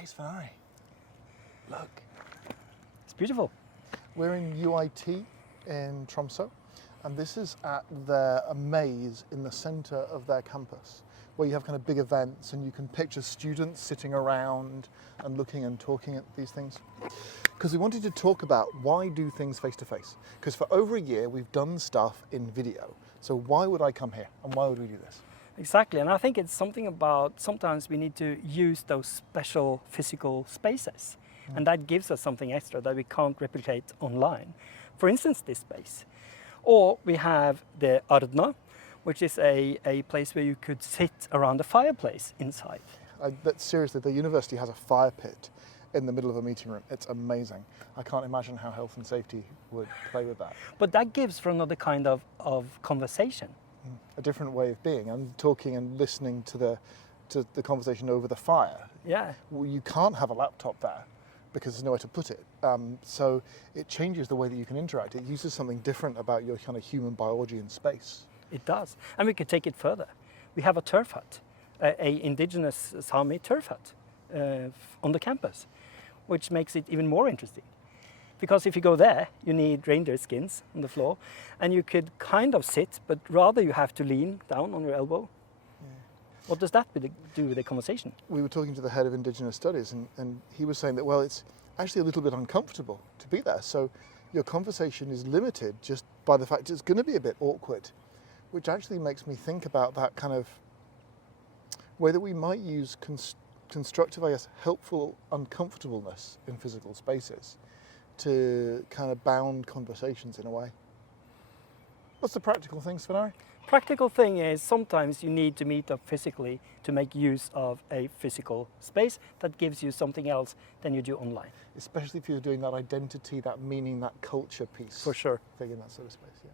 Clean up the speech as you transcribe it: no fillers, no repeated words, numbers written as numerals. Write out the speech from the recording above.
Hey, Svenari, look. It's beautiful. We're in UIT in Tromsø, and this is at their maze in the center of their campus, where you have kind of big events and you can picture students sitting around and looking and talking at these things. Because we wanted to talk about why do things face to face. Because for over a year, we've done stuff in video. So why would I come here and why would we do this? Exactly, and I think it's something about sometimes we need to use those special physical spaces. And that gives us something extra that we can't replicate online. For instance, this space. Or we have the Arna, which is a place where you could sit around a fireplace inside. Seriously, the university has a fire pit in the middle of a meeting room. It's amazing. I can't imagine how health and safety would play with that. But that gives for another kind of conversation. A different way of being and talking and listening to the conversation over the fire. Yeah. Well, you can't have a laptop there because there's nowhere to put it. So it changes the way that you can interact. It uses something different about your kind of human biology in space. It does. And we could take it further. We have a turf hut, a indigenous Sami turf hut on the campus, which makes it even more interesting. Because if you go there, you need reindeer skins on the floor, and you could kind of sit, but rather you have to lean down on your elbow. Yeah. What does that do with the conversation? We were talking to the head of Indigenous Studies, and he was saying that, well, it's actually a little bit uncomfortable to be there. So your conversation is limited just by the fact it's going to be a bit awkward, which actually makes me think about that kind of way that we might use constructive, I guess, helpful uncomfortableness in physical spaces to kind of bound conversations in a way. What's the practical thing, Svenari? Practical thing is sometimes you need to meet up physically to make use of a physical space that gives you something else than you do online. Especially if you're doing that identity, that meaning, that culture piece. For sure. Thing in that sort of space, yeah.